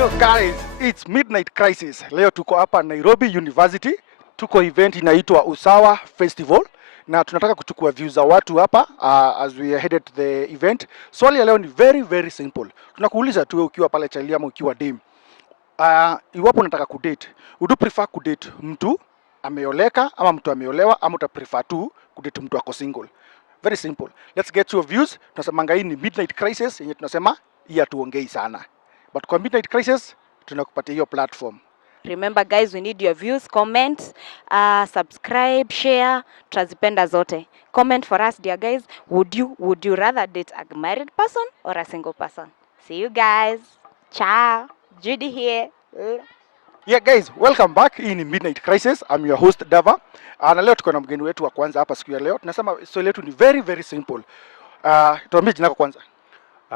Yo guys, it's Midnight Crisis. Leo tuko hapa Nairobi University. Tuko event inaitwa Usawa Festival na tunataka kuchukua views za watu hapa as we are headed to the event. Swali ya leo ni very simple. Tunakuuliza tu ukiwa pale Chali ama ukiwa dem. Iwapo unataka kudate, would you prefer kudate mtu ameoleka ama mtu ameolewa ama uta prefer tu kudate mtu ako single? Very simple. Let's get your views. Tunasemanga hii ni Midnight Crisis yenye tunasema hii hatuongei sana. But kwa Midnight Crisis tunakupatia hiyo platform. Remember guys, we need your views, comment, subscribe, share, tutazipenda zote. Comment for us dear guys, would you rather date a married person or a single person? See you guys. Ciao. Judy here. Yeah guys, welcome back. Hii ni Midnight Crisis. I'm your host Dava. Na leo tuko na mgeni wetu wa kwanza hapa siku ya leo. Tunasema swali letu ni very simple. Tuambie jina lako kwanza.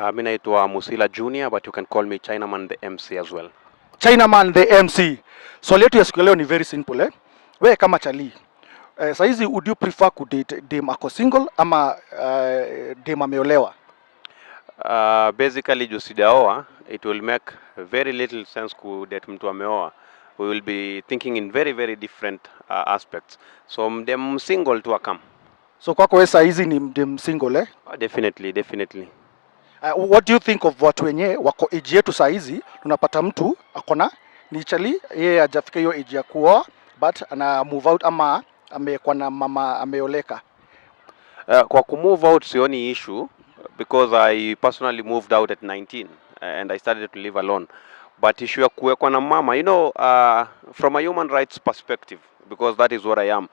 Mimi naitwa Musila Junior, but you can call me Chinaman the MC as well. Chinaman the MC. Swali letu ya siku ya leo ni very simple Wewe kama chali, saizi would you prefer kudate dem ako single ama dem ameolewa? Basically juu sijaoa, it will make very little sense kudate mtu ameoa. We will be thinking in very different aspects. So dem single tu akam. So kwako wewe saizi ni dem single Definitely. What do you think of watu wenye wako age yetu saa hizi? Tunapata mtu akona ni chali, yeye hajafika hiyo age ya kuoa but ana move out ama amekuwa na mama ameoleka. Kwa kumove out sioni issue because I personally moved out at 19 and I started to live alone. But issue ya kuwekwa na mama, from a human rights perspective, because that is what I am.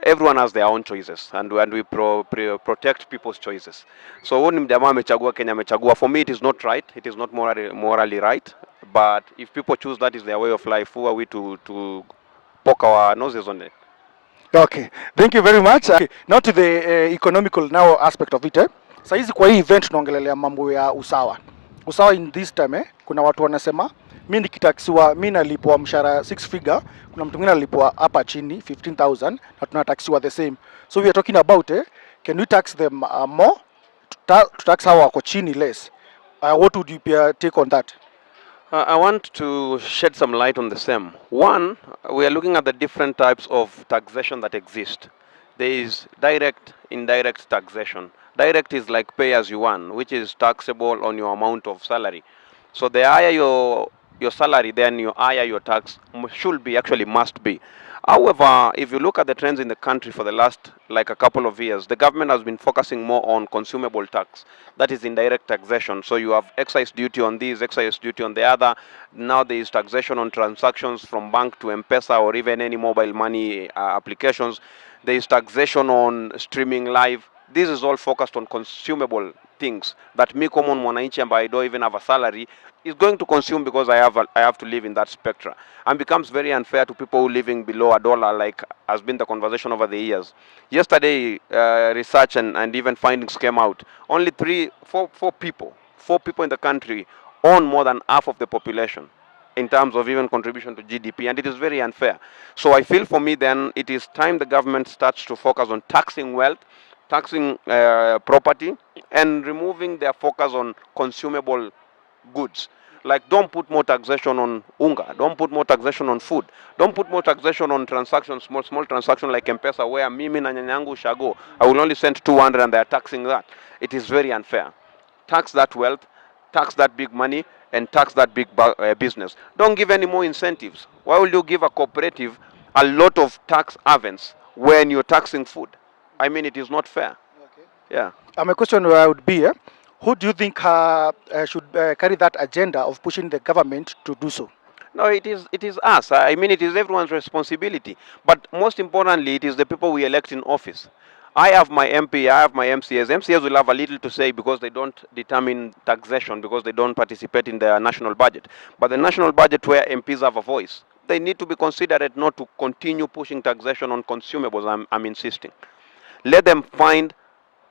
Everyone has their own choices and we protect people's choices. So when mjamaa amechagua Kenya amechagua, for me it is not right, it is not morally right, but if people choose that is their way of life, who are we to poke our noses on it? Okay, thank you very much. Now to the economical now aspect of it. Saizi kwa hii event tunaongelelea mambo ya usawa. Usawa in this time kuna watu wanasema mimi nikitaksiwa, mimi nalipwa mshahara 6 figure, kuna mtu mwingine alipwa hapa chini 15,000 na tunataksiwa the same. So we are talking about can we tax them more to tax hao wako chini less? What would you take on that? I want to shed some light on the same. One, we are looking at the different types of taxation that exist. There is direct, indirect taxation. Direct is like pay as you earn, which is taxable on your amount of salary. So the higher your salary, then your higher your tax must be. However, if you look at the trends in the country for the last like a couple of years, the government has been focusing more on consumable tax. That is indirect taxation. So you have excise duty on this, excise duty on the other. Now there is taxation on transactions from bank to M-Pesa or even any mobile money applications. There is taxation on streaming live. This is all focused on consumable things that me common mwananchi ambaye I don't even have a salary is going to consume because I have to live in that spectrum, and becomes very unfair to people who living below $1, like has been the conversation over the years. Yesterday, research and even findings came out. Only four people in the country own more than half of the population in terms of even contribution to GDP, and it is very unfair. So I feel for me then it is time the government starts to focus on taxing wealth, taxing property, and removing their focus on consumable goods. Like don't put more taxation on unga, don't put more taxation on food, don't put more taxation on transactions, small transactions like M-Pesa, where mimi na nyanyangu shago, I will only send 200 and they are taxing that. It is very unfair. Tax that wealth, tax that big money, and tax that big business. Don't give any more incentives. Why will you give a cooperative a lot of tax avance when you're taxing food? I mean, it is not fair. Okay. Yeah. My question would be, who do you think should carry that agenda of pushing the government to do so? No, it is us. I mean, it is everyone's responsibility. But most importantly, it is the people we elect in office. I have my MP, I have my MCAs. MCAs will have a little to say because they don't determine taxation, because they don't participate in the national budget. But the national budget where MPs have a voice, they need to be considerate not to continue pushing taxation on consumables, I'm insisting. Let them find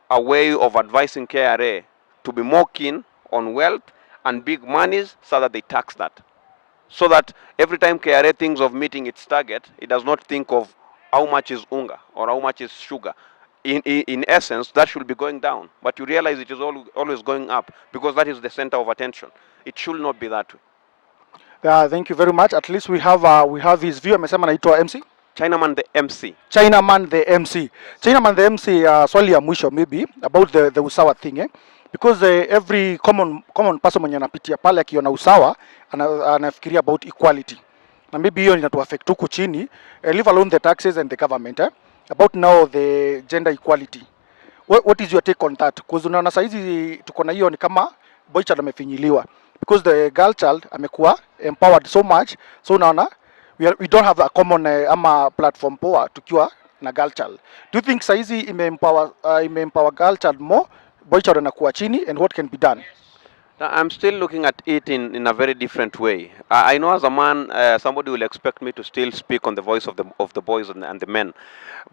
a way of advising KRA to be more keen on wealth and big monies so that they tax that. So that every time KRA thinks of meeting its target, it does not think of how much is unga or how much is sugar. In essence, that should be going down. But you realize it is always going up because that is the center of attention. It should not be that way. Thank you very much. At least we have his view. Amesema anaitwa MC. Chinaman the MC. Chinaman the MC. Chinaman the MC, swali ya mwisho maybe about the usawa thing, eh? Because every common person mwenye anapitia pale akiona usawa anafikiria about equality. Na maybe hiyo inatu affect huku chini, leave alone the taxes and the government, eh? About now the gender equality. What is your take on that? Because unaona saizi tuko na hiyo ni kama boy child amefinyiliwa. Because the girl child amekuwa empowered so much, so unaona we don't have a common ama platform poa tukiwa na girl child. Do you think saizi imeempower girl child more, boy child anakuwa chini, and what can be done? Now, I'm still looking at it in a very different way. I know as a man, somebody will expect me to still speak on the voice of the boys and the men.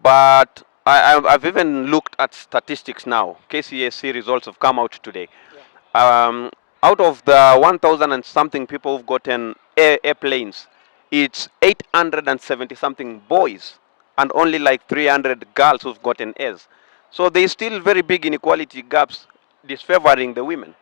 But I've even looked at statistics now. KCSC results have come out today. Out of the 1,000 and something people who've gotten airplanes, it's 870 something boys and only like 300 girls who've gotten A's. So there's still very big inequality gaps disfavoring the women.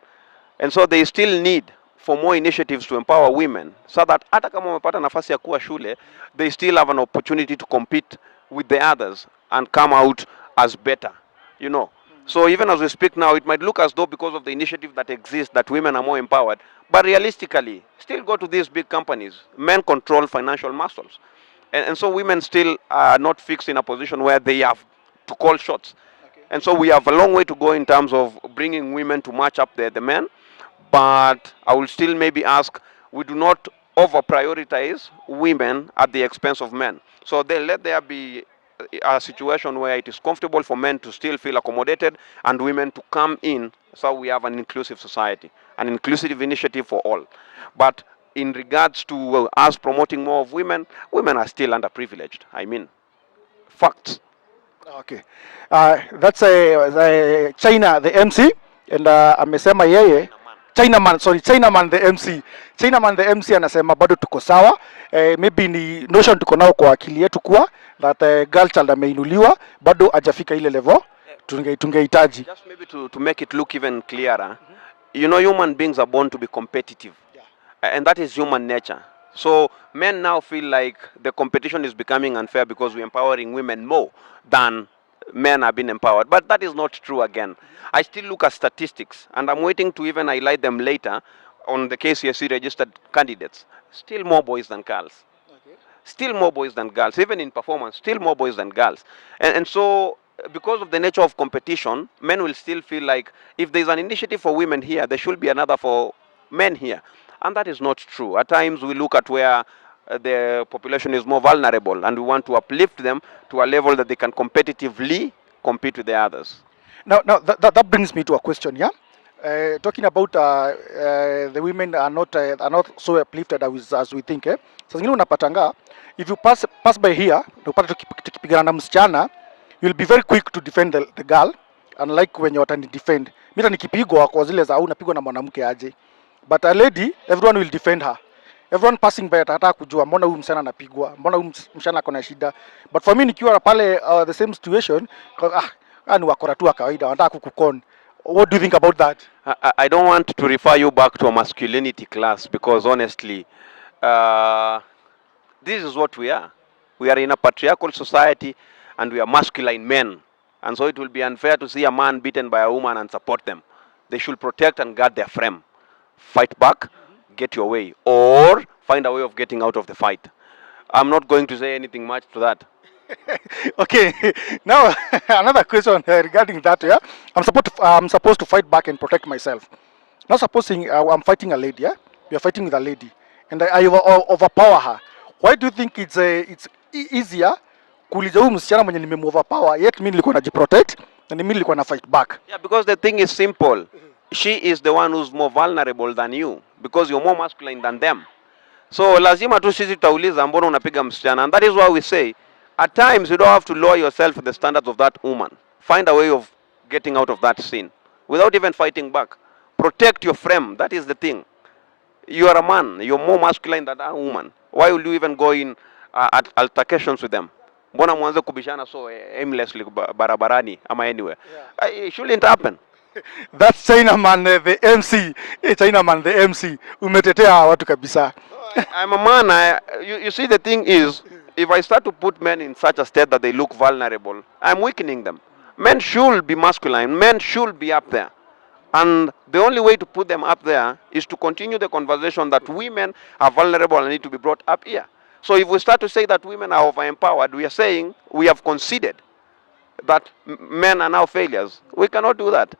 And so they still need for more initiatives to empower women so that hata kama wamepata nafasi ya kuwa shule, they still have an opportunity to compete with the others and come out as better, you know. So even as we speak now, it might look as though because of the initiative that exists that women are more empowered, but realistically, still go to these big companies. Men control financial muscles. And so women still are not fixed in a position where they have to call shots. Okay. And so we have a long way to go in terms of bringing women to match up the men. But I will still maybe ask, we do not over prioritize women at the expense of men. So then let there be a situation where it is comfortable for men to still feel accommodated and women to come in, so we have an inclusive society, an inclusive initiative for all. But in regards to us promoting more of women, women are still underprivileged. I mean, facts. Okay. That's China, the MC, and amesema yeye Chinaman the MC. Chinaman the MC anasema bado tuko sawa. Maybe ni notion tuko nao kwa akili yetu kuwa that girl child ameinuliwa bado hajafika ile level tungehitaji. Just maybe to make it look even clearer. You know, human beings are born to be competitive. Yeah. And that is human nature. So men now feel like the competition is becoming unfair because we're empowering women more than men have been empowered. But that is not true again. I still look at statistics, and I'm waiting to even highlight them later on the KCSC registered candidates. Still more boys than girls. Okay. Still more boys than girls. Even in performance, still more boys than girls. And so, because of the nature of competition, men will still feel like if there's an initiative for women here, there should be another for men here. And that is not true. At times we look at where the population is more vulnerable and we want to uplift them to a level that they can competitively compete with the others. Now that brings me to a question, yeah? Talking about the women are not so uplifted as we think, eh? Sasa zingine unapatanga, if you pass by here, unapata tukipigana na msichana, you'll be very quick to defend the girl, unlike when you watani defend. Mimi nikipigwa kwa zile za unapigwa na mwanamke aje. But a lady, everyone will defend her. Everyone passing by atataka kujua mbona huyu msichana anapigwa, mbona huyu msichana ako na shida. But for me nikiwa pale the same situation, ni wakora tu wa kawaida wanataka kukukon. What do you think about that? I don't want to refer you back to a masculinity class because honestly, this is what we are. We are in a patriarchal society and we are masculine men. And so it will be unfair to see a man beaten by a woman and support them. They should protect and guard their frame. Fight back, get your way, or find a way of getting out of the fight. I'm not going to say anything much to that. Okay, now another question regarding that. Yeah, I'm supposed to fight back and protect myself. Now supposing I'm fighting a lady. Yeah, we are fighting with a lady, and I overpower her. Why do you think it's easier kuuliza huyu msichana mwenye nimemoverpower yet mimi nilikuwa najiprotect na mimi nilikuwa na fight back? Yeah, because the thing is simple. She is the one who's more vulnerable than you because you're more masculine than them. So lazima tu sisi tutauliza mbona unapiga msichana, and that is why we say at times you don't have to lower yourself to the standards of that woman. Find a way of getting out of that scene without even fighting back. Protect your frame. That is the thing. You are a man. You're more masculine than a woman. Why will you even go in altercations with them? Mbona mwanze kubishana so aimlessly barabarani ama anywhere? Yeah. It shouldn't happen. That's Chinaman the MC. Chinaman the MC. Umetetea watu kabisa. I'm a man. You see, the thing is, if I start to put men in such a state that they look vulnerable, I'm weakening them. Men should be masculine. Men should be up there. And the only way to put them up there is to continue the conversation that women are vulnerable and need to be brought up here. So if we start to say that women are over-empowered, we are saying we have conceded that men are now failures. We cannot do that.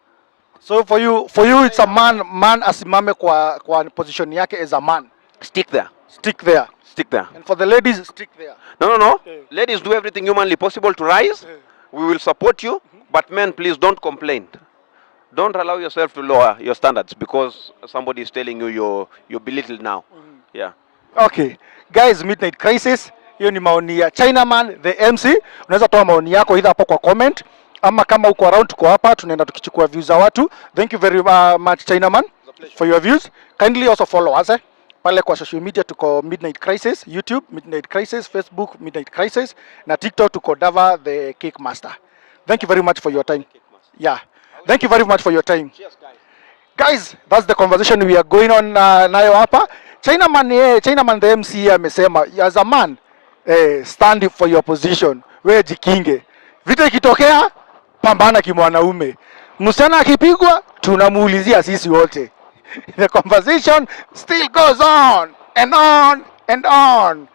So for you it's a man asimame kwa position yake as a man. Stick there. Stick there. Stick there. And for the ladies, stick there. No. Ladies, do everything humanly possible to rise. We will support you. But men, please don't complain. Don't allow yourself to lower your standards because somebody is telling you you're belittled now. Yeah. Okay. Guys, Midnight Crisis. Hiyo ni maoni ya Chinaman the MC. Unaweza toa maoni yako either hapo kwa comment ama kama uko around tuko hapa tunaenda tukichukua views za watu. Thank you very much Chinaman for your views. Kindly also follow us pale kwa social media tuko Midnight Crisis, YouTube Midnight Crisis, Facebook Midnight Crisis na TikTok tuko Dava the Cake Master. Thank you very much for your time. Yeah. Thank you very much for your time. Cheers, guys. Guys, that's the conversation we are going on nayo hapa. Chinaman the MC amesema as a man stand for your position. Wewe jikinge. Vita ikitokea pambana kimwanaume. Msichana akipigwa tunamuulizia sisi wote. The conversation still goes on and on and on.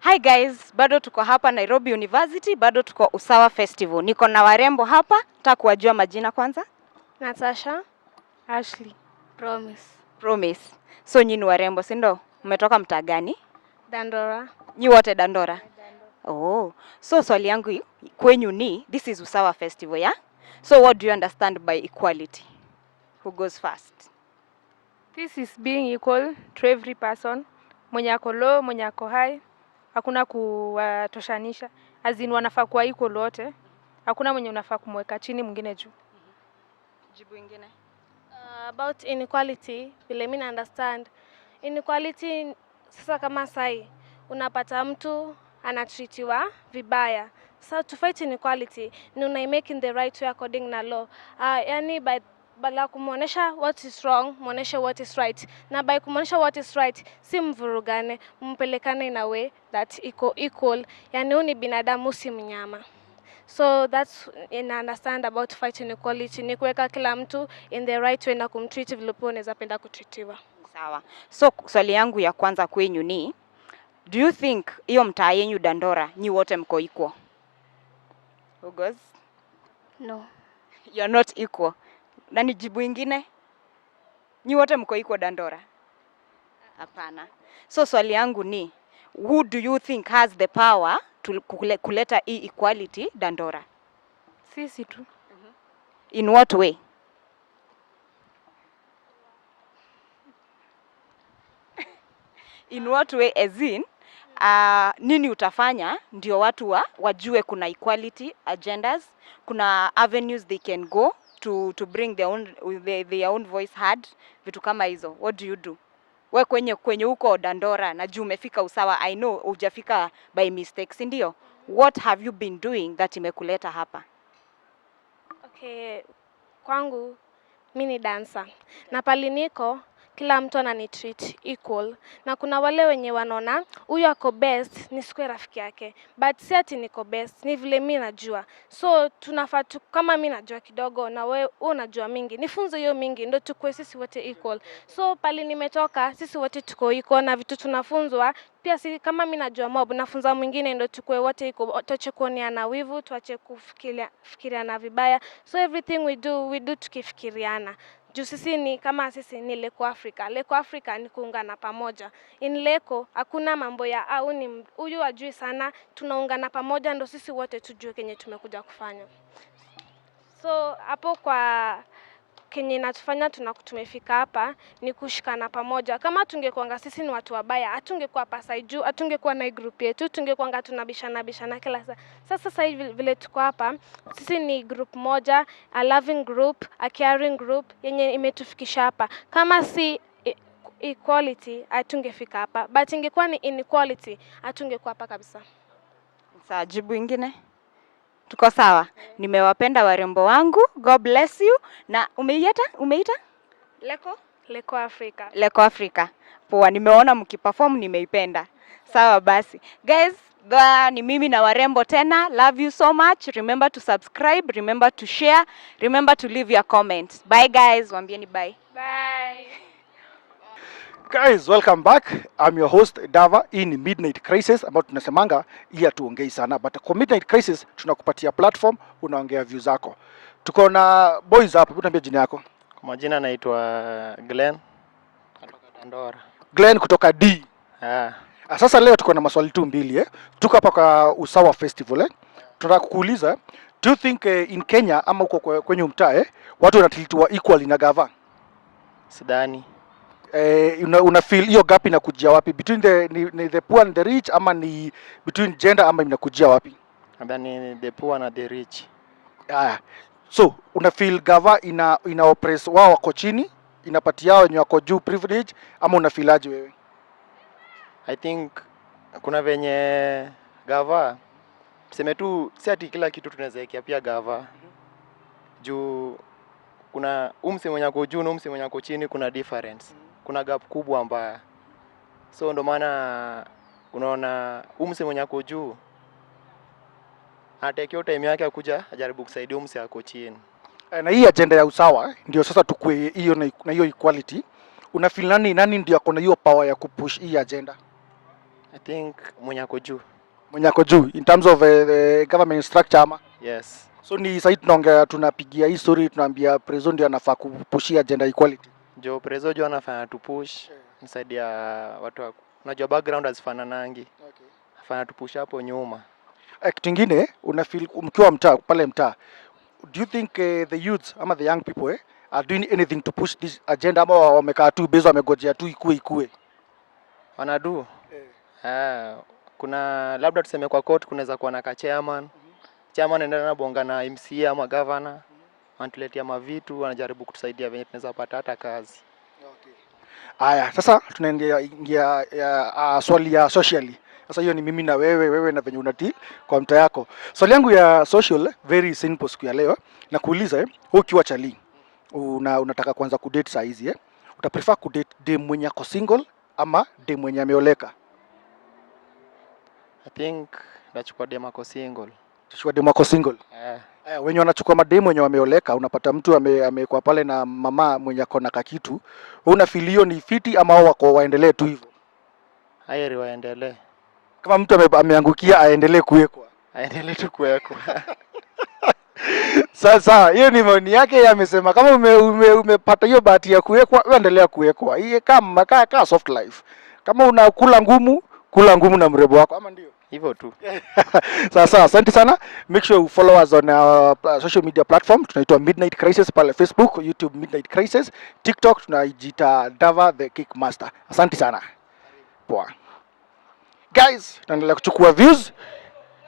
Hi guys, bado tuko hapa Nairobi University, bado tuko Usawa Festival. Niko na warembo hapa, nataka kuwajua majina kwanza. Natasha, Ashley, Promise. So nyinyi warembo, si ndio? Mmetoka mtaa gani? Dandora. Nyi wote Dandora. Oh, so swali yangu kwenyu ni, this is Usawa Festival, yeah? So what do you understand by equality? Who goes first? This is being equal to every person. Mwenye ako low, mwenye ako high. Hakuna kuwatoshanisha. As in wanafaa kuwa equal wote. Hakuna mwenye unafaa kumweka chini mwingine juu. Jibu ingine. About inequality, vile mimi understand. Inequality sasa kama sai unapata mtu anatreatiwa vibaya. So to fight inequality, ni unaimake in the right way according na law. Yani bala kumuonesha what is wrong, muoneshe what is right. Na by kumuonesha what is right, si mvurugane, mpelekane in a way that iko equal. Yani huyu ni binadamu si mnyama. So that's in understand about fighting inequality. Ni kuweka kila mtu in the right way na kumtreat vile unaweza penda kutreatiwa. Sawa. So swali yangu ya kwanza kwenyu ni, do you think hiyo mtaa yenu Dandora nyi wote mko equal? Who goes? No. You're not equal. Na ni jibu ingine? Nyi wote mko equal Dandora? Hapana. So swali yangu ni, who do you think has the power to kuleta hii equality Dandora? Sisi tu. In what way? In what way as in, nini utafanya ndio watu wajue kuna equality agendas, kuna avenues they can go to bring their own voice heard, vitu kama hizo. What do you do? We kwenye huko Dandora na juu umefika Usawa, I know hujafika by mistake, si ndio? What have you been doing that imekuleta hapa? Okay, kwangu mimi ni dancer. Na pali niko kila mtu ananitreat equal. Na kuna wale wenye wanaona huyu ako best ni sikwe rafiki yake. But si ati niko best, ni vile mimi najua. So tunafaa kama mimi najua kidogo na wewe unajua mingi. Nifunze hiyo mingi ndio tukue sisi wote equal. So pali nimetoka sisi wote tuko equal na vitu tunafunzwa pia si kama mimi najua mob nafunza mwingine ndio tukue wote equal. Tuache kuoneana wivu, tuache kufikiriana vibaya. So everything we do tukifikiriana. Juu sisi ni kama sisi ni Leko Africa. Leko Africa ni kuungana pamoja. In Leko hakuna mambo ya au ni huyu ajui sana, tunaungana pamoja ndo sisi wote tujue kenye tumekuja kufanya. So hapo kwa kenye natufanya tumefika hapa ni kushikana pamoja. Kama tungekuanga sisi ni watu wabaya, hatungekuwa hapa juu, hatungekuwa na group yetu, tungekuanga tunabishana kila saa. Sasa hivi vile tuko hapa, sisi ni group moja, a loving group, a caring group yenye imetufikisha hapa. Kama si equality, hatungefika hapa. But ingekuwa ni inequality, hatungekuwa hapa kabisa. Sawa, jibu ingine? Tuko sawa. Nimewapenda warembo wangu. God bless you. Na umeita? Leko Africa. Leko Africa. Poa, nimeona mkiperform, nimeipenda. Sawa basi. Guys, ni mimi na warembo tena. Love you so much. Remember to subscribe, remember to share, remember to leave your comments. Bye guys, waambieni bye. Bye. Guys, welcome back. I'm your host Dava. Hii ni Midnight Crisis ambayo tunasemanga hii hatuongei sana, but kwa Midnight Crisis tunakupatia platform, unaongea views zako. Tuko na boys hapa, hebu niambie jina yako. Kwa majina naitwa Glenn kutoka Dandora. Glenn kutoka D. Ah, Sasa leo tuko na maswali tu mbili Tuko hapa kwa Usawa Festival Tunataka kukuuliza, do you think in Kenya ama huko kwenye mtaa watu wanatilitiwa equally na gava? sidhani. Una feel hiyo gap inakujia wapi between the poor and the rich, ama ni between gender, ama inakujia wapi? Nadhani the poor na the rich. So una feel gava ina oppress wao wako chini, inapatia wao wenye wako juu privilege, ama una feel aje wewe? I think kuna venye gava tuseme tu si ati kila kitu tunaweza wekea pia gava. Juu kuna umse mwenye ako juu na umse mwenye ako chini, kuna difference. Kuna gap kubwa mbaya. So ndo maana unaona umse mwenye ako juu anatekea time yake akuja ajaribu kusaidia umse ako chini. Na hii agenda ya usawa ndio sasa tukue hiyo na hiyo equality. Una feel nani ndio ako na hiyo power ya kupush hii agenda? I think mwenye ako juu. Mwenye ako juu in terms of the government structure ama? Yes. So ni sasa tunaongea, tunapigia hii story, tunaambia president ndio anafaa kupushia agenda equality. Jo prezo jo anafanya tupush nisaidia watu unajua background hazifananangi. Okay. Afanya tupush hapo nyuma. Kitu kingine una feel mkiwa mtaa pale mtaa, do you think the youth ama the young people are doing anything to push this agenda, ama wamekaa tu bezo wamegojea tu ikue? Wanadu. Kuna labda tuseme kwa court kunaweza kuwa na chairman. Chairman anaenda na bonga na MCA ama governor. Wanatuletea mavitu, wanajaribu kutusaidia venye tunaweza pata hata kazi. Okay. Aya, sasa tunaingia swali ya socially. Sasa hiyo ni mimi na wewe na venye unatii kwa mtaa yako. Swali yangu ya social very simple siku ya leo, na kuuliza wewe ukiwa chali unataka kuanza kudate saa hizi utaprefer kudate dem mwenye ako single ama dem mwenye ameoleka? I think nachukua dem ako single. Tuchukua dem ako single. Wenye wanachukua mademu wenye wameoleka, unapata mtu amekuwa pale na mama mwenye ako na kakitu. Una feel hiyo ni fiti ama wako waendelee tu hivyo? Hairi waendelee. Kama mtu ameangukia aendelee kuwekwa. Aendelee tu kuwekwa. Sasa hiyo ni maoni yake, amesema kama umepata hiyo bahati ya kuwekwa, endelea kuwekwa. Hii kama kaa soft life. Kama unakula ngumu, kula ngumu na mrebo wako, ama ndio? Hivyo tu. Sasa asante sana. Make sure you follow us on our social media platform. Tunaitwa Midnight Crisis pale Facebook, YouTube Midnight Crisis, TikTok tunajiita Dava the Kickmaster. Asante sana. Poa. Guys, tunaendelea kuchukua views.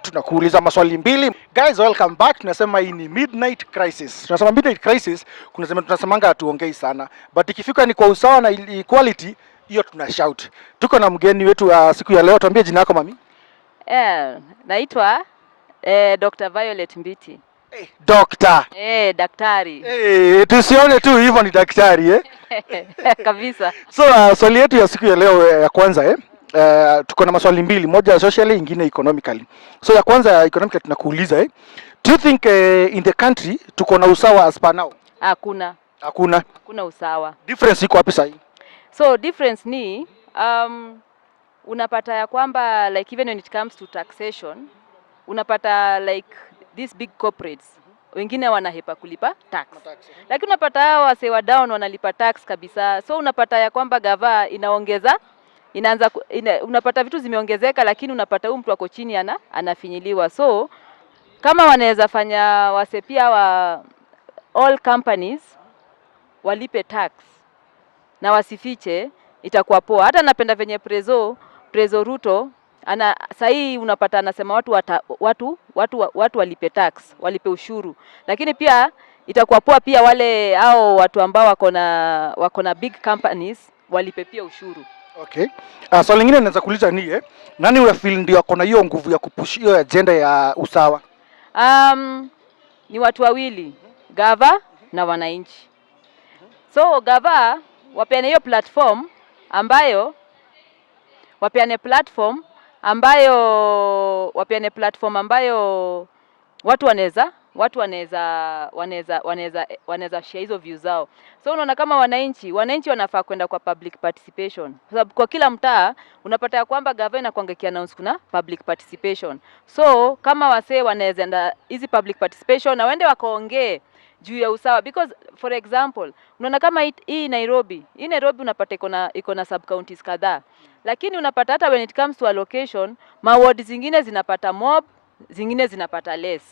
Tunakuuliza maswali mbili. Guys, welcome back. Tunasema hii ni Midnight Crisis. Tunasema Midnight Crisis, tunasemanga hatuongei sana, but ikifika ni kwa usawa na equality, hiyo tuna shout. Tuko na mgeni wetu siku ya leo. Tuambie jina lako mami. Naitwa Dr. Violet Mbiti. Doctor. Daktari. Tusione tu hivyo ni daktari Kabisa. So swali yetu ya siku ya leo ya kwanza tuko na maswali mbili, moja socially, ingine economically. So ya kwanza ya economically tunakuuliza do you think in the country tuko na usawa as per now? Hakuna usawa. Difference iko wapi sasa? So difference ni unapata ya kwamba like even when it comes to taxation, unapata like these big corporates wengine wanahepa kulipa tax. Lakini unapata hao wase wa down wanalipa tax kabisa. So unapata ya kwamba gava unapata vitu zimeongezeka, lakini unapata huyu mtu wako chini anafinyiliwa. So kama wanaweza fanya wase pia all companies walipe tax na wasifiche, itakuwa poa. Hata napenda venye Prezo Ruto sahii unapata anasema watu walipe tax, walipe ushuru. Lakini pia itakuwa poa pia wale hao watu ambao wako na big companies walipe pia ushuru. Okay. Swali lingine naweza kuuliza ni nani una feel ndio ako na hiyo nguvu ya kupush hiyo agenda ya usawa? Ni watu wawili, gava na wananchi. So gava wapeane hiyo platform ambayo wapeane platform ambayo watu wanaweza share hizo views zao. So unaona kama wananchi wanafaa kwenda kwa public participation. Kwa sababu kwa kila mtaa unapata ya kwamba gavana kuangekia announce kuna public participation. So kama wasee wanaweza enda hizi public participation na waende wakaongee juu ya usawa, because for example unaona kama hii Nairobi unapata iko na sub counties kadhaa, lakini unapata hata when it comes to allocation ward zingine zinapata mob, zingine zinapata less.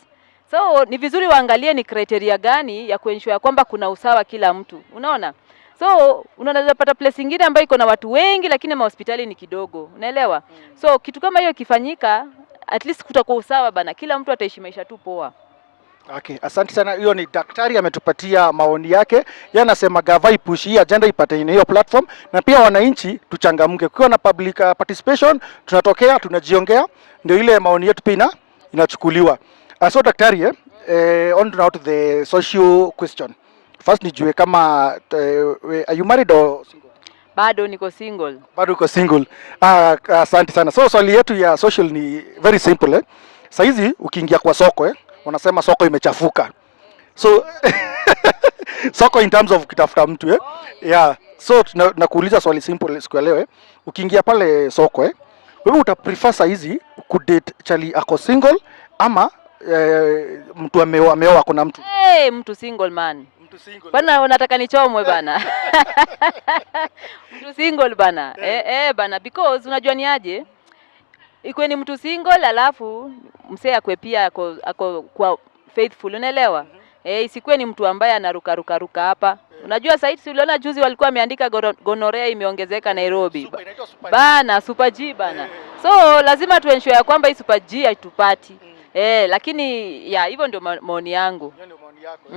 So ni vizuri waangalie ni criteria gani ya kuensure kwamba kuna usawa kila mtu, unaona. So unaweza pata place nyingine ambayo iko na watu wengi lakini hospitali ni kidogo, unaelewa. So kitu kama hiyo kifanyika, at least kutakuwa usawa bana, kila mtu ataishi maisha tu poa. Okay, asante sana. Hiyo ni daktari ametupatia maoni yake. Yeye anasema gava ipush hii agenda ipate hiyo platform, na pia wananchi tuchangamke. Kukiwa na public participation, tunatokea tunajiongea, ndio ile maoni yetu pia inachukuliwa. So daktari, on now to the social question. First nijue kama are you married or single? Bado niko single. Bado uko single. Asante sana. So swali yetu ya social ni very simple. Sasa hizi ukiingia kwa soko wanasema soko imechafuka. So soko in terms of kitafuta mtu yeah. So nakuuliza swali simple siku ya leo ukiingia pale soko wewe utaprefer saa hizi kudate chali ako single ama mtu ameoa kuna mtu? Mtu single man. Mtu single. Bana unataka nichomwe bana. Mtu single bana. Bana, because unajua ni aje? Iko ni mtu single alafu msee akwe pia ako kwa faithful, unaelewa? Isikuwe ni mtu ambaye anaruka hapa. Unajua sasa uliona juzi walikuwa wameandika gonorea imeongezeka Nairobi. Bana, super G bana. So lazima tuensure ya kwamba hii super G haitupati. Lakini ya hivyo ndio maoni yangu. Hiyo ndio maoni yako.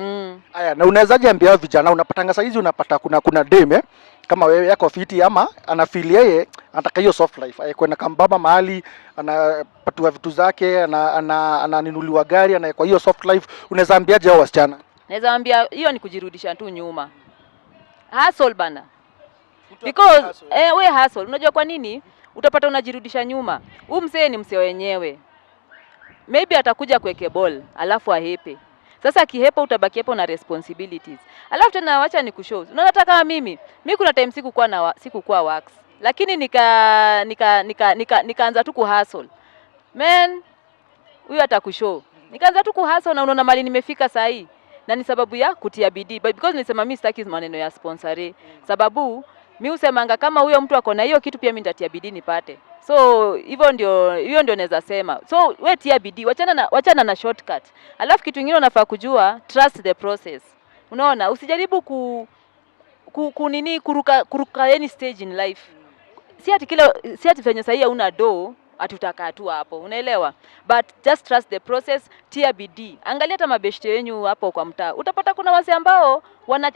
Haya, na unawezaje ambia vijana unapatanga saizi unapata kuna dem kama wewe yako fiti ama anafeel yeye anataka hiyo soft life. Kwenda kambaba mahali anapatiwa vitu zake, ananunuliwa gari, kwa hiyo soft life, unaweza ambiaje hao wasichana? Naweza ambia hiyo ni kujirudisha tu nyuma. Hustle bana. Because we hustle. Unajua kwa nini? Utapata unajirudisha nyuma. Huyu msee ni msee wenyewe. Maybe atakuja kuweke ball alafu ahepe. Sasa akihepa utabaki hapo na responsibilities. Alafu tena wacha nikushow. Unaona kama mimi kuna time sikukuwa wax. Lakini nikaanza tu kuhustle. Man, huyu atakushow. Nikaanza tu kuhustle na unaona mali nimefika saa hii. Na ni sababu ya kutia bidii. But because nilisema mimi sitaki maneno ya sponsor. Sababu mimi usemanga kama huyo mtu ako na hiyo kitu pia mimi nitatia bidii nipate. So hiyo ndio naweza sema. So wewe tia bidii, wachana na shortcut. Alafu kitu kingine unafaa kujua, trust the process. Unaona, usijaribu kuruka any stage in life. Si ati fanya sahihi una do ati utakaa tu hapo. Unaelewa? But just trust the process, tia bidii. Angalia hata mabeshte wenyu hapo kwa mtaa. Utapata kuna wase ambao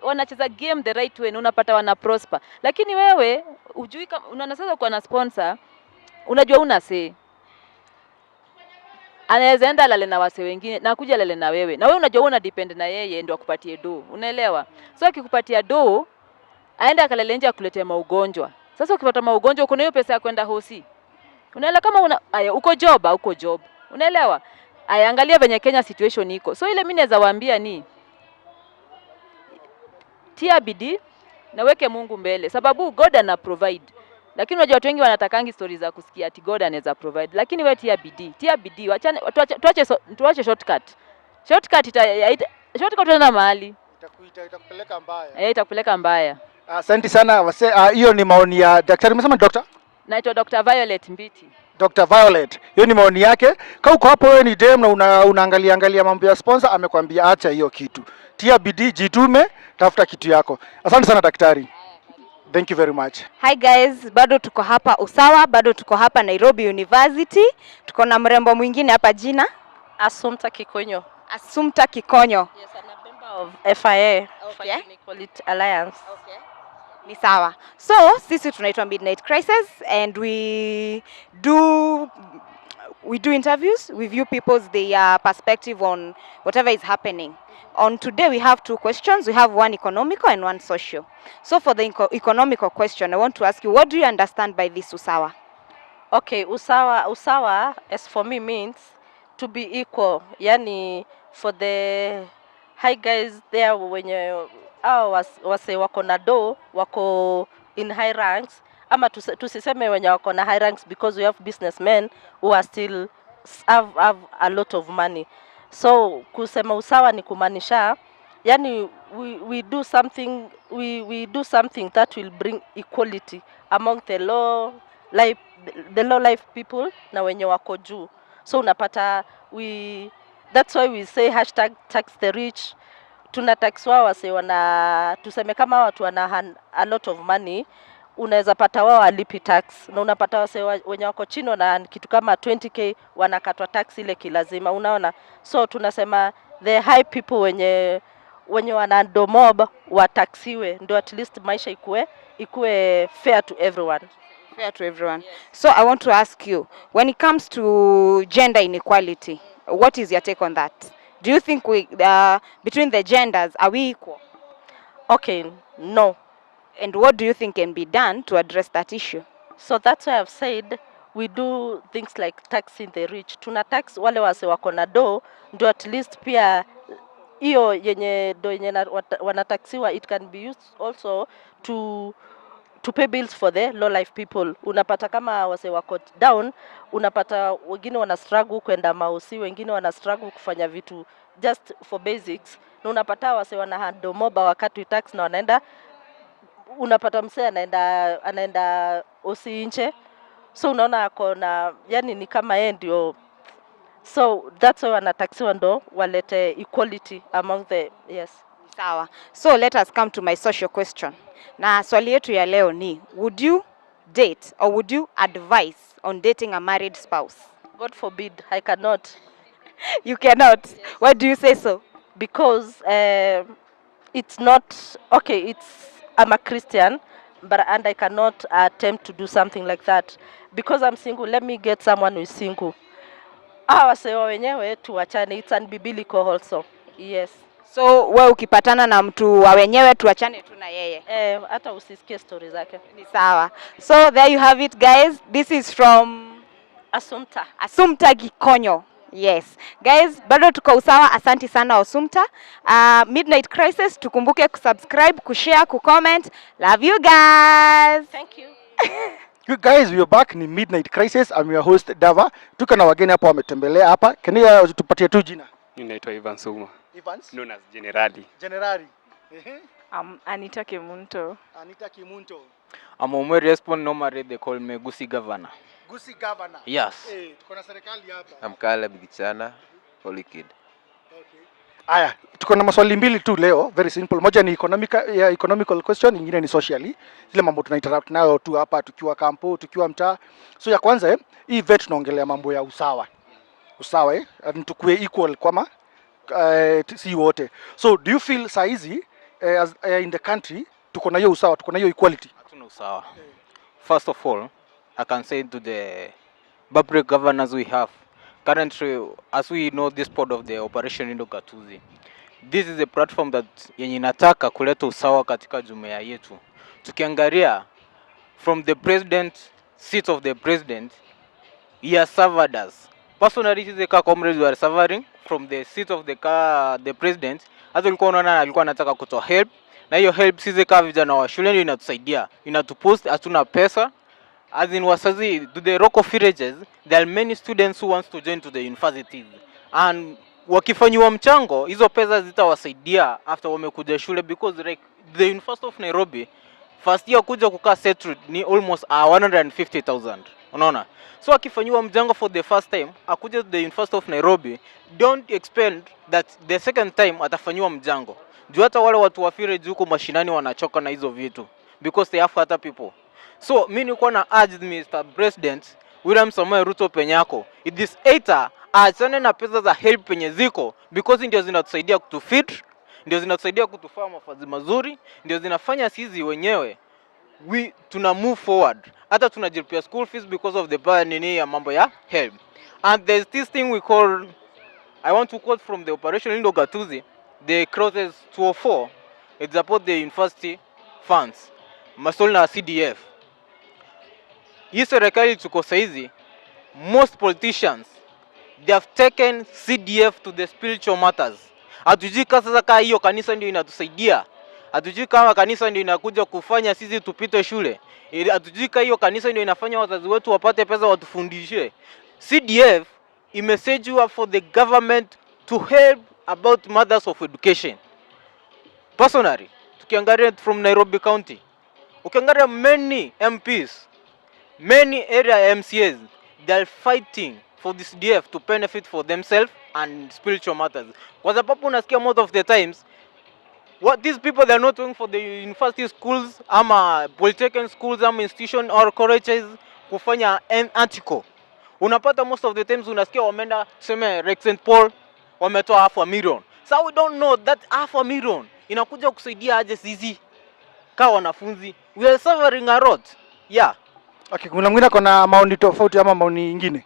wanacheza game the right way na unapata wana prosper. Lakini wewe ujui kama unaona sasa kwa na sponsor, unajua una say. Anaweza enda lale na wase wengine na kuja lale na wewe. Na wewe unajua una depend na yeye ndio akupatie do. Unaelewa? So akikupatia do, aenda akalale nje akuletee maugonjwa. Sasa ukipata maugonjwa uko na hiyo pesa ya kwenda hosi. Unaelewa kama uko job. Unaelewa? Angalia venye Kenya situation iko. So ile mimi naweza waambia ni tia bidii na weke Mungu mbele. Sababu God ana provide. Lakini unajua watu wengi wanatakangi stories za kusikia ati God anaweza provide. Lakini wewe tia bidii. Tuache shortcut. Shortcut itaenda mahali. Itakupeleka mbaya. Itakupeleka mbaya. Asante sana. Hiyo ni maoni ya daktari. Umesema doctor? Naitwa Dr. Violet Mbiti. Dr. Violet. Hiyo ni maoni yake. Kama uko hapo wewe ni dem na unaangalia mambo ya sponsor, amekwambia acha hiyo kitu. Tia bidii, jitume, tafuta kitu yako. Asante sana daktari. Thank you very much. Hi guys, bado tuko hapa Usawa, bado tuko hapa Nairobi University. Tuko na mrembo mwingine hapa, jina Assumpta Kikonyo. Assumpta Kikonyo. Yes, I'm a member of FIA, Okay. Equality Alliance. Okay. Ni sawa. So, sisi tunaitwa Midnight Crisis and we we do interviews, we view people's their perspective on whatever is happening. On today, we have 2 questions. We have one economical and one social. So for the economical question, I want to ask you, what do you understand by this usawa? Okay, usawa as for me means to be equal. Yani for the high guys there wenye wase wako na do wako in high ranks, ama tusiseme wenye wako na high ranks, because we have businessmen who are still have a lot of money. So kusema usawa ni kumaanisha yani we do something, we do something that will bring equality among the low life people na wenye wako juu. So unapata that's why we say #tax the rich. Tuna tax wao wase tuseme kama watu wana a lot of money, unaweza pata wao alipi tax, na unapata wase wenye wako chini na kitu kama 20k wanakatwa tax ile kilazima, unaona. So tunasema the high people wenye wana domob wataxiwe, ndio at least maisha ikue fair to everyone. Fair to everyone. So I want to ask you, when it comes to gender inequality, what is your take on that? Do you think between the genders, are we equal? Okay, no. And what do you think can be done to address that issue? So that's why I've said we do things like taxing the rich. Tuna tax wale wase wako na do, ndio at least pia hiyo yenye do yenye wanataxiwa, it can be used also to pay bills for the low life people. Unapata kama wase wako down, unapata wengine wana struggle kwenda mausi, wengine wana struggle kufanya vitu just for basics, na unapata wase wana handle moba wakati tax na wanaenda, unapata msee anaenda osi nje, so unaona ako na yani ni kama yeye ndio. So that's why wanataxiwa ndo walete equality among the Sawa. So let us come to my social question. Na swali yetu ya leo ni, would you date or would you advise on dating a married spouse? God forbid, I cannot. You cannot. Yes. Why do you say so? Because it's not okay. I'm a Christian, and I cannot attempt to do something like that because I'm single. Let me get someone who is single. Wasewa wenyewe tuachane. It's unbiblical also. Yes. So wewe ukipatana na mtu wa wenyewe tuachane tu na yeye. Hata usisikie stories zake. Ni sawa. So there you have it, guys. This is from Assumpta Gikonyo. Yes. Guys, bado tuko usawa. Asante sana Assumpta. Midnight Crisis, tukumbuke kusubscribe, kushare, kucomment. Love you guys. Thank you. You guys, we are back ni Midnight Crisis. I'm your host Dava. Tuko na wageni hapa wametembelea hapa. Kenia tupatie tu jina. Ninaitwa Ivan Suma. Evans? Known as Generali. Generali. Anita Kimunto. Anita Kimunto. I'm Omeri Respond, normally they call me Gusi Governor. Gusi Governor. Yes. Tuko na serikali hapa. I'm Caleb Gichana, Holy Kid. Okay. Aya, tuko na maswali mbili tu leo, very simple. Moja ni economical question, nyingine ni socially. Zile mambo tunainteract nayo tu hapa tukiwa kampo, tukiwa mtaa. So ya kwanza hii vet tunaongelea mambo ya usawa. Usawa tukue equal kwama si wote. So do you feel saizi as in the country tuko na hiyo usawa, tuko na hiyo equality? Hatuna usawa. First of all, I can say to the public governors we have currently, as we know, this part of the Operation Indo Gatuzi, this is a platform that yenye inataka kuleta usawa katika jumuiya yetu. Tukiangalia from the president, seat of the president, he has served us. Personally, the comrades were suffering from the seat of the president. Hata ulikuwa unaona alikuwa anataka kutoa help, na hiyo help sisi kama vijana wa shule ndio inatusaidia. Inatupost, hatuna pesa. As in wasazi, to the local villages, there are many students who wants to join to the universities. And wakifanywa mchango, hizo pesa zitawasaidia after wamekuja shule, because like the University of Nairobi, first year kuja kukaa settled ni almost 150,000. Unaona? So akifanywa mchango for the first time, akuja to the University of Nairobi, don't expect that the second time atafanywa mchango. Juu hata wale watu wa village huko mashinani wanachoka na hizo vitu, because they have other people. So mimi niko na urge Mr. President William Samoei Ruto penyako, it is either achane na pesa za help penye ziko, because ndio zinatusaidia kutufeed, ndio zinatusaidia kutufaa mavazi mazuri, ndio zinafanya sisi wenyewe tuna move forward. Hata tunajilipia school fees because of the nini ya mambo ya help. And there's this thing we call, I want to quote from the operation in Gatuzi, the crosses 204. It's about the university funds. Masoli na CDF. Hii serikali tuko saizi, most politicians, they have taken CDF to the spiritual matters. Hatujui sasa kaa hiyo kanisa ndio inatusaidia. Hatujui kama kanisa ndio inakuja kufanya sisi tupite shule. Hatujui kama hiyo kanisa ndio inafanya wazazi wetu wapate pesa watufundishe. CDF imesaidiwa for the government to help about matters of education. Personally, tukiangalia from Nairobi County, ukiangalia many MPs, many area MCAs, they are fighting for this CDF to benefit for themselves and spiritual matters. Kwa sababu unasikia most of the times, what these people, they are not going for the university schools ama polytechnic schools ama institution or colleges kufanya an article. Unapata most of the times unasikia wameenda tuseme Rex St Paul wametoa $500,000. So we don't know that $500,000 inakuja kusaidia aje sisi kama wanafunzi. We are suffering a lot. Yeah. Okay, kuna mwingine kuna maoni tofauti ama maoni nyingine?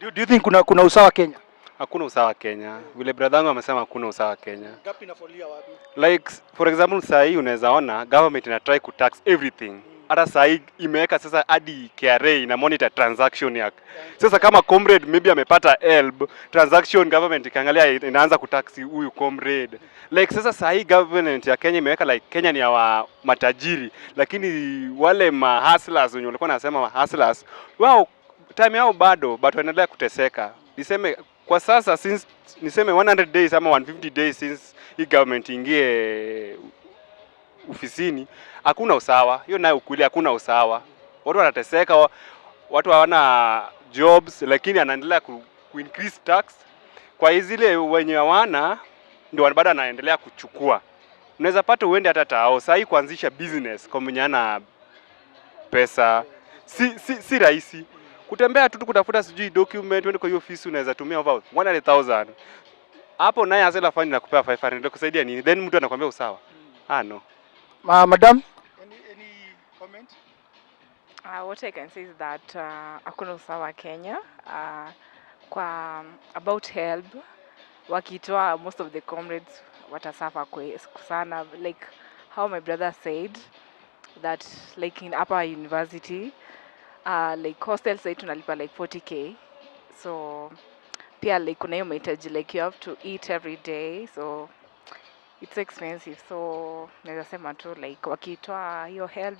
Do you think kuna usawa Kenya? Hakuna usawa Kenya. Vile brother wangu amesema hakuna usawa Kenya. Gapi inafolia wapi? Like for example saa hii unaweza ona government ina try ku tax everything. Hata saa hii imeweka sasa hadi KRA ina monitor transaction yake. Sasa kama comrade maybe amepata help, transaction government ikaangalia inaanza kutax huyu comrade. Like sasa saa hii government ya Kenya imeweka like Kenya ni ya matajiri, lakini wale hustlers wenye walikuwa nasema hustlers wao time yao bado wanaendelea kuteseka. Niseme kwa sasa since niseme 100 days ama 150 days since hii government ingie ofisini, hakuna usawa. Hiyo nayo ukweli, hakuna usawa. Watu wanateseka, watu hawana jobs, lakini anaendelea ku increase tax kwa zile wenye hawana, ndio bado anaendelea kuchukua. Unaweza pata uende hata tao sasa hii kuanzisha business kwa mwenye ana pesa si rahisi. Kutembea tu kutafuta sijui document uende kwa hiyo ofisi unaweza tumia over 100,000. Hapo naye asela fund na kupea 500 ndio kusaidia nini? Then mtu anakuambia usawa. No. Madam, any comment? What I can say is that hakuna usawa Kenya. Kwa about help, wakitoa most of the comrades watasafa sana, like how my brother said that like in upper university like hostel say tunalipa like 40k, so pia like kuna hiyo mahitaji like you have to eat every day, so it's expensive. So naweza sema tu like wakitoa hiyo help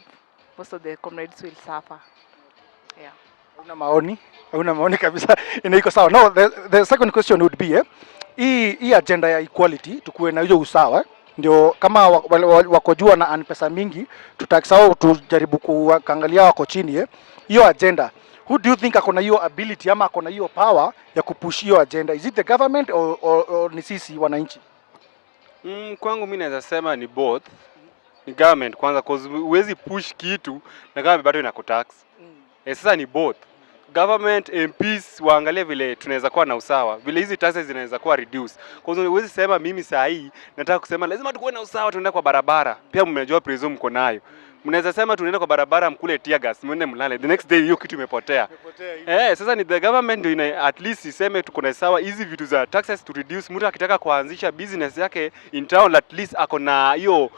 most of the comrades will suffer. Yeah. Una maoni kabisa inaiko sawa. No, the second question would be hii agenda ya equality tukuwe na hiyo usawa ndio kama wako jua na an pesa mingi tutakisahau tujaribu kuangalia wako chini hiyo agenda. Who do you think akona hiyo ability ama akona hiyo power ya kupush hiyo agenda? Is it the government or ni sisi wananchi? Kwangu mimi naweza sema ni both. Ni government kwanza cause huwezi push kitu na government bado inakutax. Sasa ni both. Government MPs waangalie vile tunaweza kuwa na usawa. Vile hizi taxes zinaweza kuwa reduce. Cause huwezi sema mimi saa hii nataka kusema lazima tukuwe na usawa tuende kwa barabara. Pia mmejua presume mko nayo. Mnaweza sema tunaenda kwa barabara mkule tear gas, mwende mlale. The next day hiyo kitu imepotea. Sasa ni the government ndio at least iseme tuko na sawa hizi vitu za taxes to reduce. Mtu akitaka kuanzisha business yake in town at least ako na hiyo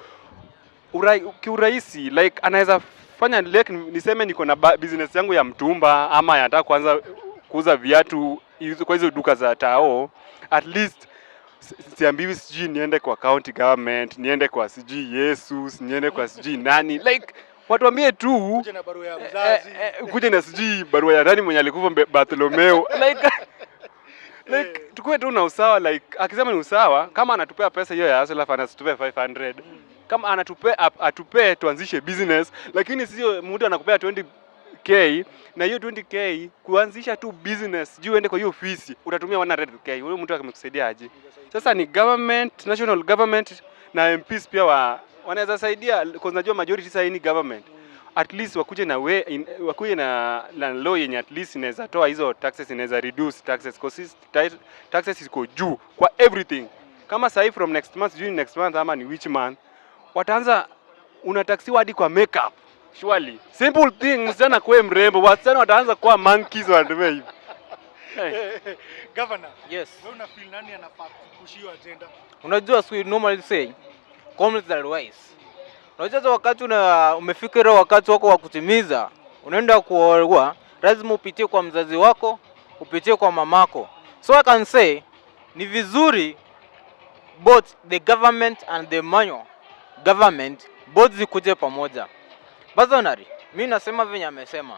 kiurahisi, like anaweza fanya like niseme niko na business yangu ya mtumba ama nataka kuanza kuuza viatu kwa hizo duka za tao, at least siambiwi sijui niende kwa county government, niende kwa sijui Jesus, niende kwa sijui nani, like watuambie tu kuja na barua ya mzazi, kuja na sijui barua ya nani mwenye alikufa Bartolomeo, like tukue tu na usawa. Like akisema ni usawa, kama anatupea pesa hiyo ya hustler fund asitupee 500, kama anatupea atupee tuanzishe business, lakini sio mtu anakupea 20k na hiyo 20k kuanzisha tu business juu uende kwa hiyo ofisi utatumia 100k. Huyo mtu amekusaidia aje? Sasa ni government, national government na MPs pia wanaweza saidia, kwa najua majority sasa ni government. At least wakuje na wakuje na law yenye at least inaweza toa hizo taxes, inaweza reduce taxes because taxes iko juu kwa everything. Kama sasa from next month, June next month ama ni which month, wataanza unataxiwa hadi kwa makeup. Surely. Simple thing, msichana kuwe mrembo, wasichana wataanza kuwa monkeys wanatembea hivi. Hey. Governor, Yes. wewe una feel nani anafaa kushio agenda? Unajua as we normally say, comrades are wise. Unajua wakati umefika ile wakati wako wa kutimiza, unaenda kuolewa, lazima upitie kwa mzazi wako, upitie kwa mamako. So I can say ni vizuri both the government and the manual government both zikuje pamoja. Personally, mimi nasema venye amesema.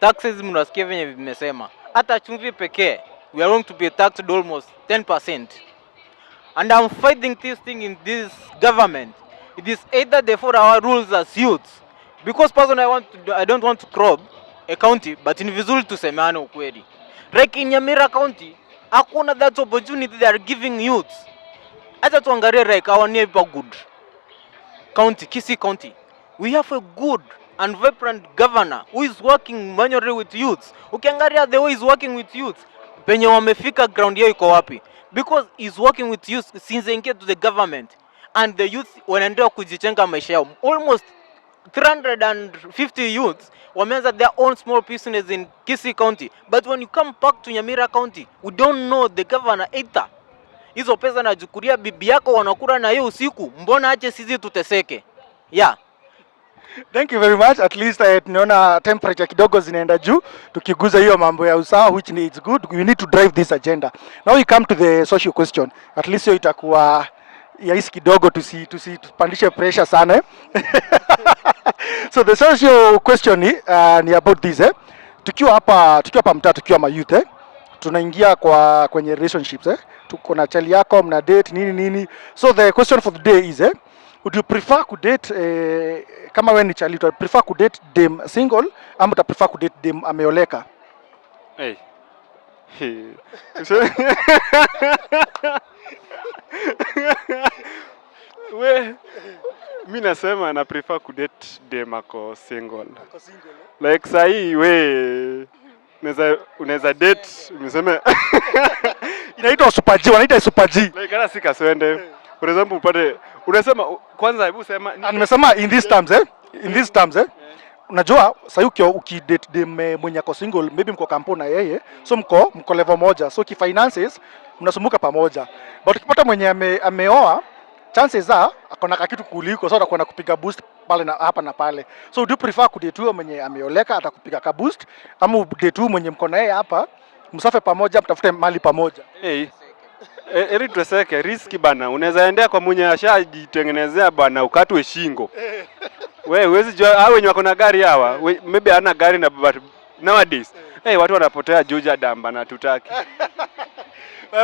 Taxes mnasikia venye vimesema. Hata chumvi pekee, we are going to be taxed almost 10%. And I'm fighting this thing in this government. It is either they follow our rules as youths. Because personally I don't want to crop a county, but ni vizuri tusemeane ukweli. Like in Nyamira County, hakuna that opportunity they are giving youths. Hata tuangalie like our neighborhood county, Kisii County. We have a good and vibrant governor who is working manually with youths. Ukiangalia the way he's working with youths, penye wamefika ground yao iko wapi? Because he's working with youth since they get to the government, and the youth wanaendelea kujichenga maisha yao. Almost 350 youths wameanza their own small business in Kisii County. But when you come back to Nyamira County, we don't know the governor either. Hizo pesa najukuria bibi yako wanakula na hiyo usiku. Mbona ache sisi tuteseke? Yeah. Thank you very much. At least tunaona temperature kidogo zinaenda juu tukiguza hiyo mambo ya usawa, which is good. We need to drive this agenda. Now we come to the social question. At least hiyo itakuwa yaisi kidogo, tupandishe pressure sana. So the social question ni about this Tukiwa hapa mtaa, tukiwa ma youth tunaingia kwenye relationships tuko na chali yako, mna date nini. So the question for the day is would you prefer kudate kama wewe ni chali, would you prefer kudate dem single ama uta prefer kudate dem ameoleka? Hey. Mimi nasema na prefer kudate dem ako single. Like sahi unaweza date mseme Inaitwa super G, wanaita super G. Like kana si kaswende. For example upate unasema kwanza hebu sema nimesema in these terms in these terms unajua sasa ukidate dem mwenye ako single, maybe mko kampuni na yeye, so mko level moja, so kifinances mnasumbuka pamoja. But ukipata mwenye ameoa, chances za akona kitu kuliko, so atakwenda kupiga boost pale na hapa na pale. So do you prefer kudate huyo mwenye ameoleka atakupiga ka boost, ama date huyo mwenye mko na yeye hapa msafe pamoja, mtafute mali pamoja? Hey. Eri tuweseke riski bana, unaweza endea kwa mwenye ashajitengenezea bana ukatwe shingo. Wewe huwezi jua hao wenye wako na gari hawa, maybe hana gari na but nowadays watu wanapotea Juja damba na tutaki.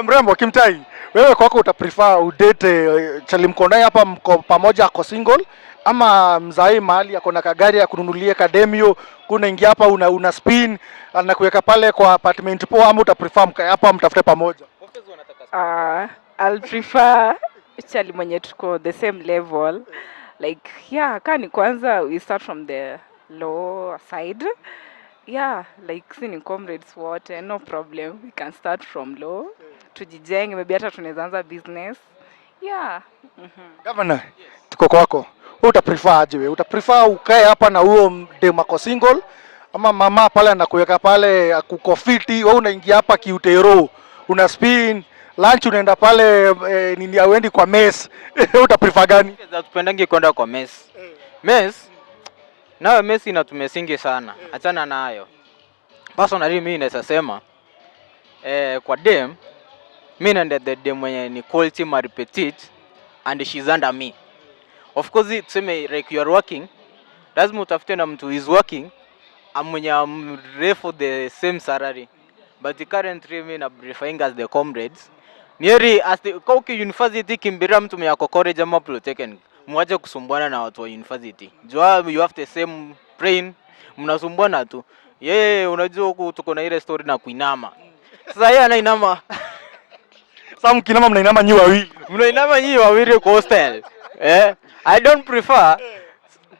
Mrembo Kimtai, wewe kwako uta prefer udate chali mko naye hapa mko pamoja ako single, ama mzai mahali ako na kagari ya kununulia kademio, kuna ingia hapa una spin anakuweka pale kwa apartment poa, ama uta prefer mkae hapa mtafute pamoja? I'll prefer chali mwenye tuko the same level. Like yeah, kani kwanza we start from the low side. Yeah, like sini comrades wote, no problem. We can start from low. Tujijenge, maybe hata tunaweza anza business. Yeah. Governor, tuko kwako. Wewe uta prefer aje wewe? Uta prefer ukae hapa na huo dem ako single, ama mama pale anakuweka pale akukofiti, wewe unaingia hapa kiutero, una spin lunch unaenda pale nini auendi kwa mess? Uta prefer gani? Tupendangi kwenda kwa mess. Mess nawe mess inatumesingi sana. Achana nayo. Personally mimi naweza sema kwa dem mimi naenda the dem mwenye ni quality ma petite and she's under me. Of course tuseme like you are working, lazima utafute na mtu is working mwenye mrefu the same salary. But currently mimi na preferring as the comrades Nieri as the Kauki University kimbira mtu mwenye ako college ama polytechnic, mwache kusumbuana na watu wa university. Jua you have the same brain, mnasumbuana tu. Yeye unajua huku tuko na ile story na kuinama. Sasa yeye anainama. Sasa mkinama mnainama nyi wawili. Mnainama nyi wawili kwa hostel. I don't prefer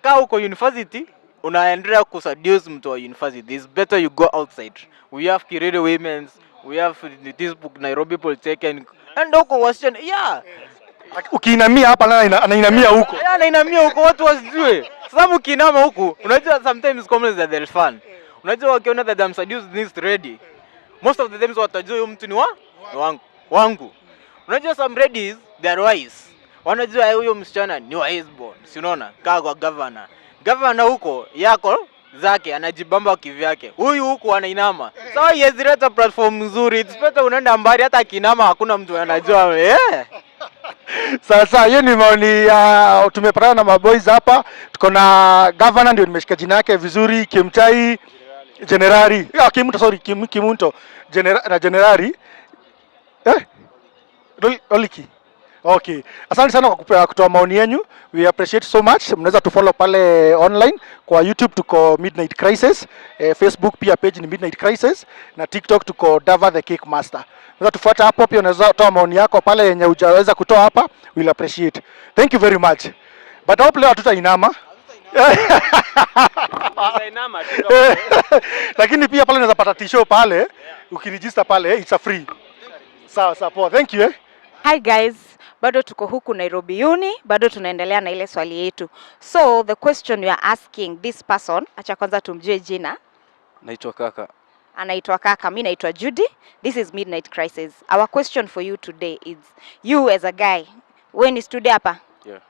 kaa uko university unaendelea kuseduce mtu wa university. It's better you go outside. We have Kirere Women's, we have this book Nairobi Polytechnic, and huko wasichana ukiinamia hapa na anainamia huko. Anainamia huko watu wasijue. Sababu kinama huku, unajua sometimes comrades are the fun. Unajua wakiona that I'm seduced this ready. Most of the times watajua huyo mtu ni wangu. Unajua some ladies they are wise. Wanajua huyo msichana ni wise born. Si unaona? Kaa kwa governor. Governor huko yako zake anajibamba kivyake. Huyu huku anainama. So yezileta platform nzuri. It's better unaenda mbali hata kinama hakuna mtu anajua. Sasa hiyo ni maoni ya tumepatana na maboys hapa. Tuko na governor ndio nimeshika jina yake vizuri, Kimchai Generali. Kimunto na Generali. Oliki. Okay. Asante sana kwa kutoa maoni yenu. We appreciate so much. Mnaweza tufollow pale online kwa YouTube tuko Midnight Crisis, Facebook pia page ni Midnight Crisis na TikTok tuko Dava the Cake Master. Unaweza tufuata hapo pia, unaweza toa maoni yako pale yenye hujaweza kutoa hapa. We'll appreciate. Thank you very much. But hope leo hatutainama. Lakini pia pale unaweza pata t-shirt pale, ukiregister pale it's a free. Sawa poa. Thank you. Hi guys, bado tuko huku Nairobi Uni, bado tunaendelea na ile swali yetu. So the question you are asking this person, acha kwanza tumjue jina. Naitwa Kaka. Anaitwa Kaka, mimi naitwa Judy. This is Midnight Crisis. Our question for you today is, you as a guy, wewe ni studio hapa? Yeah.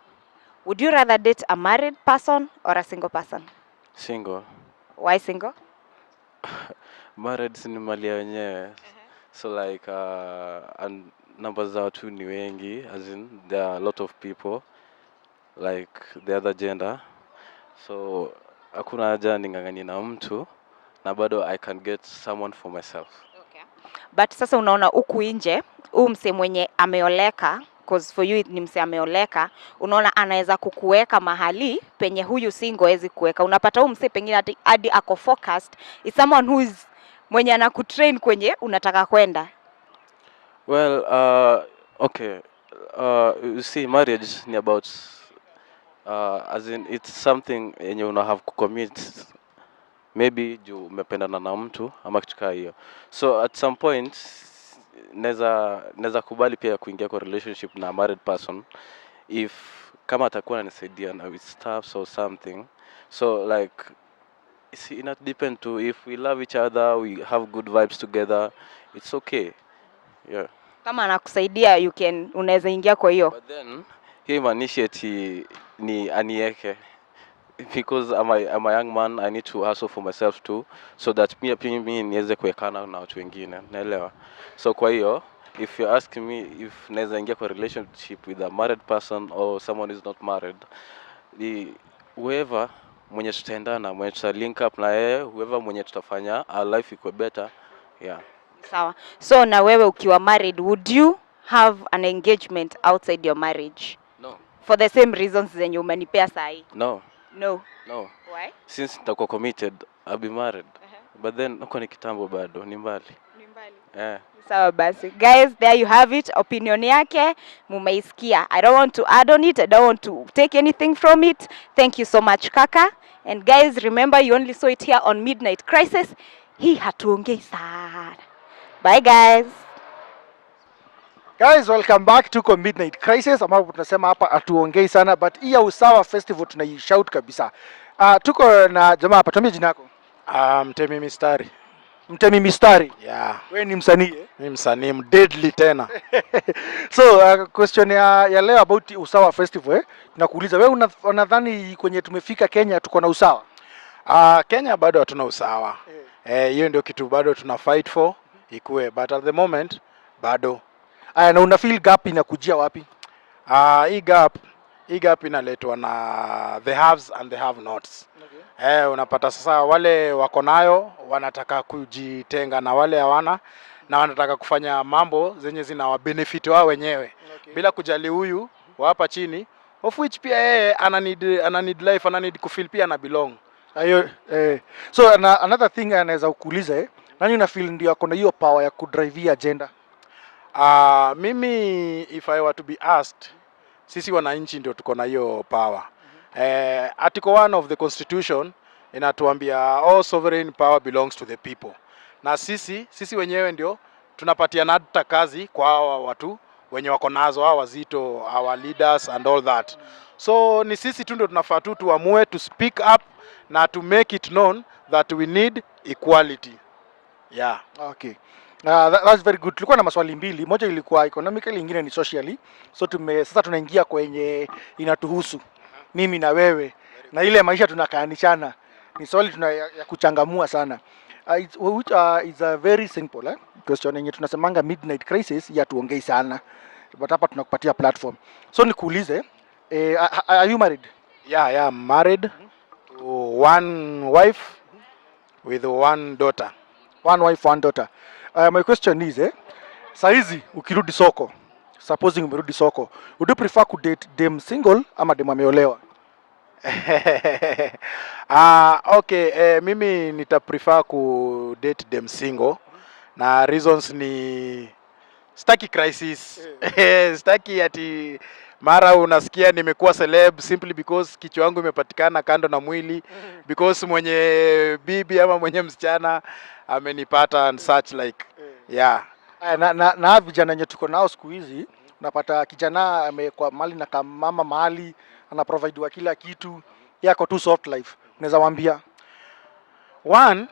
Would you rather date a married person or a single person? Single. Why single? Married si ni mali ya wenyewe. So like and numbers za watu ni wengi, as in there are a lot of people like the other gender, so hakuna haja ningangani na mtu na bado I can get someone for myself. Okay. But sasa unaona huku nje huyu mse mwenye ameoleka, cause for you ni mse ameoleka, unaona anaweza kukuweka mahali penye huyu single hawezi kuweka. Unapata huyu mse pengine hadi ako focused is someone who is mwenye anakutrain kwenye unataka kwenda. Well, okay. You see, marriage is about, as in, it's something yenye una have to commit. Maybe juu umependana na mtu ama kitu kama hiyo. So at some point, neza kubali pia kuingia kwa relationship na married person if kama atakuwa ananisaidia na with stuff or something. So like, see, it depend to if we love each other, we have good vibes together, it's okay. Yeah. Kama anakusaidia unaweza ingia kwa hiyo. But then hiyo imaanishi eti ni anieke, because I'm a young man, I need to hustle for myself too, so that mimi niweze kuekana na watu wengine, naelewa. So kwa hiyo if you ask me if naweza ingia kwa relationship with a married person or someone is not married, whoever mwenye tutaendana, mwenye tuta link up na yeye, whoever mwenye tutafanya our life iko better, yeah. Sawa. So na wewe ukiwa married, would you have an engagement outside your marriage? No. For the same reasons zenye umenipea sahi? No. No. Why? Since nitakuwa committed, I'll be married. But then uko ni kitambo bado, ni mbali. Yeah. Sawa basi. Guys, there you have it. Opinion yake mumeisikia. I don't want to add on it. I don't want to take anything from it. Thank you so much Kaka. And guys, remember you only saw it here on Midnight Crisis. Hii hatuongei sana. Bye guys. Guys, welcome back to Midnight Crisis, ambapo tunasema hapa hatuongei sana, but hii ya Usawa Festival tunaishout kabisa. Tuko na jamaa hapa, tuambie jina lako. Mtemi Mistari. Mtemi Mistari? Yeah. Wewe ni msanii? Mimi msanii deadly tena. So, question ya leo about Usawa Festival, tunakuuliza wewe unadhani kwenye tumefika Kenya tuko na usawa? Kenya bado hatuna usawa. Hiyo ndio kitu bado tuna fight for ikue, but at the moment bado. Na una feel gap inakujia wapi? Hii gap inaletwa na the haves and the have nots. Okay. Unapata sasa wale wako nayo wanataka kujitenga na wale hawana, na wanataka kufanya mambo zenye zinawa benefit wao wenyewe. Okay. Bila kujali huyu wa hapa chini, of which pia yeye ana need life, ana need kufeel pia ana belong. So another thing anaweza kukuuliza nani una feel ndio ako na hiyo power ya kudrive agenda? Mimi if I were to be asked, sisi wananchi ndio tuko na hiyo power. Article 1 of the Constitution inatuambia all sovereign power belongs to the people. Na sisi wenyewe ndio tunapatia hata kazi kwa hawa watu wenye wako nazo, hao wazito, our leaders and all that. So ni sisi tu ndio tunafaa tu tuamue to speak up na to make it known that we need equality. Yeah. Okay. That's very good. Tulikuwa na maswali mbili, moja ilikuwa economically, ingine ni socially. So sasa tunaingia kwenye inatuhusu mimi na wewe na ile maisha tunakaanishana. Ni swali ya kuchangamua sana. It's a very simple question yenye tunasemanga midnight crisis ya tuongei sana. But hapa tunakupatia platform. So nikuulize, are you married? Yeah, I'm married to one wife with one daughter. One wife, one daughter. My question is, saizi ukirudi soko, supposing umerudi soko, would you prefer ku date dem single ama dem ameolewa? Okay, mimi nita prefer ku date dem single na reasons ni staki crisis. Staki ati mara unasikia nimekuwa celeb simply because kichwa yangu imepatikana kando na mwili, because mwenye bibi ama mwenye msichana amenipata and such like. Yeah. Na vijana wenye tuko nao siku hizi, unapata kijana amekuwa mali na kama mahali ana provide wa kila kitu, yako tu soft life. Unaweza waambia? One,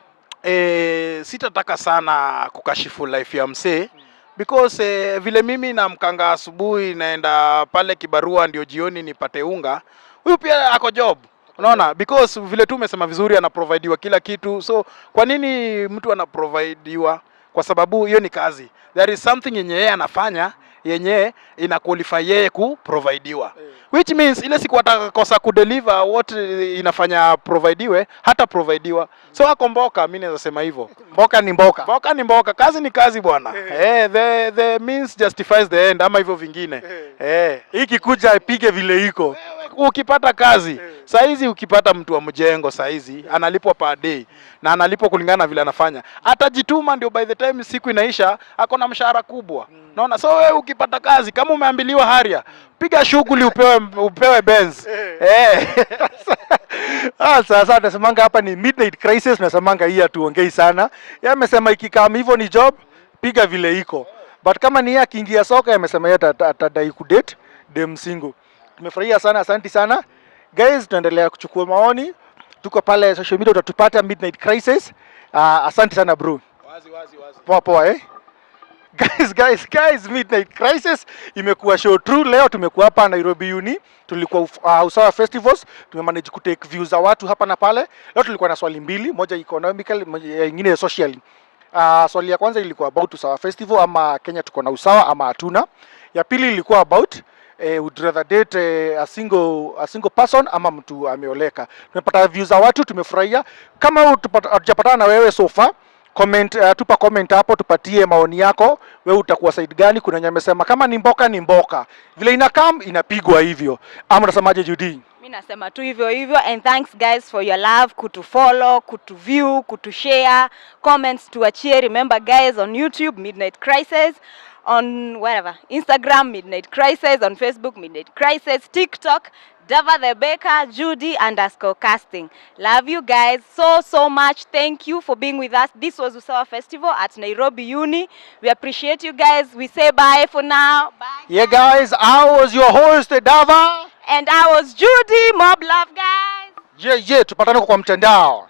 sitataka sana kukashifu life ya msee because vile mimi namkanga asubuhi naenda pale kibarua ndio jioni nipate unga, huyu pia ako job. Unaona, because vile tu umesema vizuri anaprovidiwa kila kitu. So kwa nini mtu anaprovidiwa? Kwa sababu hiyo ni kazi. There is something yenye yeye anafanya yenye ina qualify yeye kuprovidiwa. Which means ile siku atakosa kudeliver what inafanya providiwe, hata providiwa. So ako mboka, mimi naweza sema hivyo. Mboka ni mboka. Mboka ni mboka, kazi ni kazi bwana. The means justifies the end ama hivyo vingine. Hiki kuja ipige vile iko. Ukipata kazi, saizi ukipata mtu wa mjengo saizi analipwa per day na analipwa kulingana na vile anafanya. Atajituma ndio by the time siku inaisha ako na mshahara kubwa. Naona, so wewe ukipata kazi kama umeambiliwa haria, piga shughuli upewe Benz. Sasa tunasemanga hapa ni midnight crisis, tunasemanga hii hatuongei sana. Yeye amesema ikikam hivyo ni job, piga vile iko. But kama ni yeye akiingia soka amesema yeye atadai kudate dem single. Tumefurahia sana, asante sana. Guys, tunaendelea kuchukua maoni. Tuko pale social media utatupata midnight crisis. Asante sana bro. Wazi. Poa. Guys, midnight crisis imekuwa show true. Leo tumekuwa hapa Nairobi Uni. Tulikuwa Usawa Festivals, tumemanage kutake views za watu hapa na pale. Leo tulikuwa na swali mbili, moja economical, nyingine socially. Swali ya kwanza ilikuwa about Usawa Festival ama Kenya tuko na usawa ama hatuna. Ya pili ilikuwa about would rather date a single person ama mtu ameoleka. Tumepata views za watu, tumefurahia. Kama hatujapatana na wewe so far, comment, tupa comment hapo, tupatie maoni yako. Wewe utakuwa side gani? Kuna nyame sema kama ni mboka ni mboka, vile inakam inapigwa hivyo. Ama unasemaje Judy? Mimi nasema tu hivyo and thanks guys for your love, kutufollow, kutuview, kutushare, comments tuachie. Remember guys, on YouTube Midnight Crisis, on whatever, Instagram Midnight Crisis, on Facebook Midnight Crisis, TikTok Dava the Baker, Judy _casting. Love you guys so much. Thank you for being with us. This was Usawa Festival at Nairobi Uni. We appreciate you guys. We say bye for now. Bye. Yeah guys, I was your host Dava. And I was Judy. Mob love guys. Yeah, tupatane kwa mtandao.